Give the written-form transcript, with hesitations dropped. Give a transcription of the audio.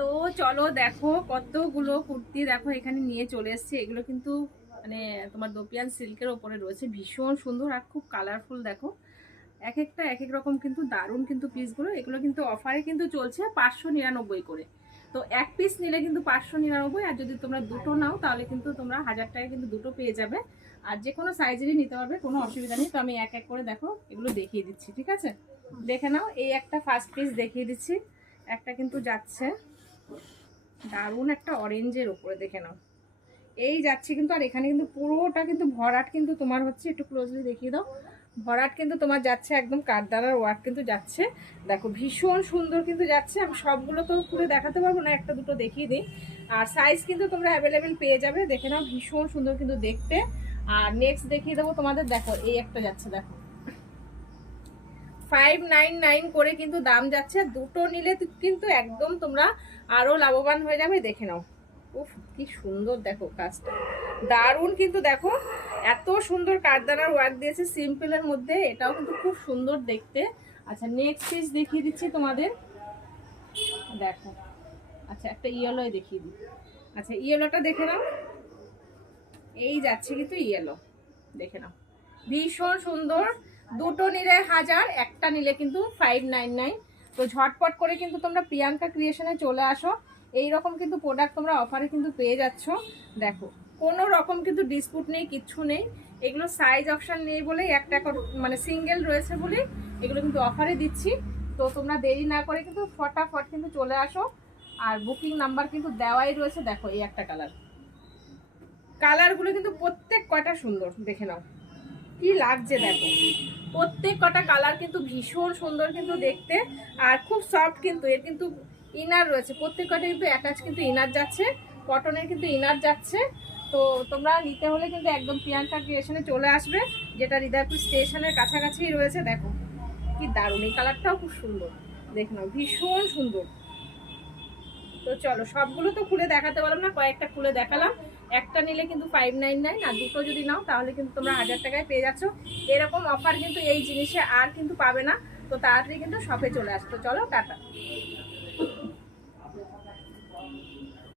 তো চলো দেখো কতগুলো কুর্তি দেখো এখানে নিয়ে চলে এসেছে। এগুলো কিন্তু মানে তোমার দোপিয়ান সিল্কের ওপরে রয়েছে, ভীষণ সুন্দর আর খুব কালারফুল। দেখো এক একটা এক এক রকম কিন্তু দারুণ কিন্তু পিসগুলো। এগুলো কিন্তু অফারে কিন্তু চলছে 599 করে। তো এক পিস নিলে কিন্তু 599, আর যদি তোমরা দুটো নাও তাহলে কিন্তু তোমরা 1000 টাকায় কিন্তু দুটো পেয়ে যাবে। আর যে কোনো সাইজেরই নিতে পারবে, কোনো অসুবিধা নেই। তো আমি এক এক করে দেখো এগুলো দেখিয়ে দিচ্ছি, ঠিক আছে? দেখে নাও। এই একটা ফার্স্ট পিস দেখিয়ে দিচ্ছি। একটা কিন্তু যাচ্ছে দারুণ একটা অরেঞ্জের ওপরে, দেখে নাও। এই যাচ্ছে কিন্তু, আর এখানে কিন্তু পুরোটা কিন্তু ভরাট কিন্তু তোমার হচ্ছে, একটু ক্লোজলি দেখিয়ে দাও। ভরাট কিন্তু তোমার যাচ্ছে একদম কাঠদারার ওয়ার্ক কিন্তু যাচ্ছে। দেখো ভীষণ সুন্দর কিন্তু যাচ্ছে। আমি সবগুলো তো খুলে দেখাতে পারবো না, একটা দুটো দেখিয়ে দিই। আর সাইজ কিন্তু তোমরা অ্যাভেলেবেল পেয়ে যাবে, দেখে নাও। ভীষণ সুন্দর কিন্তু দেখতে। আর নেক্সট দেখিয়ে দেবো তোমাদের। দেখো এই একটা যাচ্ছে, দেখো 599 করে কিন্তু দাম যাচ্ছে। দুটো নিলে কিন্তু একদম তোমরা আরো লাভবান হয়ে যাবে, দেখে নাও। উফ কি সুন্দর দেখো কাজটা, দারুণ কিন্তু দেখো। এত সুন্দর কাঠদানার ওয়ার্ক দিয়েছে সিম্পলের মধ্যে, এটাও কিন্তু খুব সুন্দর দেখতে। আচ্ছা নেক্সট পিস দেখিয়ে দিচ্ছি তোমাদের, দেখো। আচ্ছা একটা ইয়েলোই দেখিয়ে দিই। আচ্ছা ইয়েলোটা দেখে নাও। এই যাচ্ছে কিন্তু ইয়েলো, দেখে নাও। ভীষণ সুন্দর। দুটো নিলে 1000, একটা নিলে কিন্তু 599। তো ঝটপট করে কিন্তু তোমরা প্রিয়াঙ্কা ক্রিয়েশনে চলে আসো। এই রকম কিন্তু প্রোডাক্ট তোমরা অফারে কিন্তু পেয়ে যাচ্ছ। দেখো কোনো রকম কিন্তু ডিসপুট নেই, কিচ্ছু নেই। এগুলো সাইজ অপশন নেই বলেই একটা মানে সিঙ্গেল রয়েছে বলেই এগুলো কিন্তু অফারে দিচ্ছি। তো তোমরা দেরি না করে কিন্তু ফটাফট কিন্তু চলে আসো। আর বুকিং নাম্বার কিন্তু দেওয়াই রয়েছে। দেখো এই একটা কালার, কালারগুলো কিন্তু প্রত্যেক কয়টা সুন্দর, দেখে নাও কি লাগছে। দেখো প্রত্যেক কটা কালার কিন্তু ভীষণ সুন্দর কিন্তু দেখতে, আর খুব সফট কিন্তু। এর কিন্তু ইনার রয়েছে, প্রত্যেক কটা কিন্তু অ্যাটাচ কিন্তু ইনার যাচ্ছে, কটনের কিন্তু ইনার যাচ্ছে। তো তোমরা নিতে হলে কিন্তু একদম প্রিয়াঙ্কা ক্রিয়েশনে চলে আসবে, যেটা হৃদয়পুর স্টেশনের কাছাকাছি রয়েছে। দেখো কি দারুণ, এই কালারটাও খুব সুন্দর, দেখে নাও ভীষণ সুন্দর। তো চলো সবগুলো তো খুলে দেখাতে পারলাম না, কয়েকটা খুলে দেখালাম। একটা নিলে কিন্তু 599, আর দুটো যদি নাও তাহলে কিন্তু তোমরা 1000 টাকায় পেয়ে যাচ্ছ। এরকম অফার কিন্তু এই জিনিসে আর কিন্তু পাবে না। তো তাড়াতাড়ি কিন্তু শপে চলে আসতো। চলো টাটা।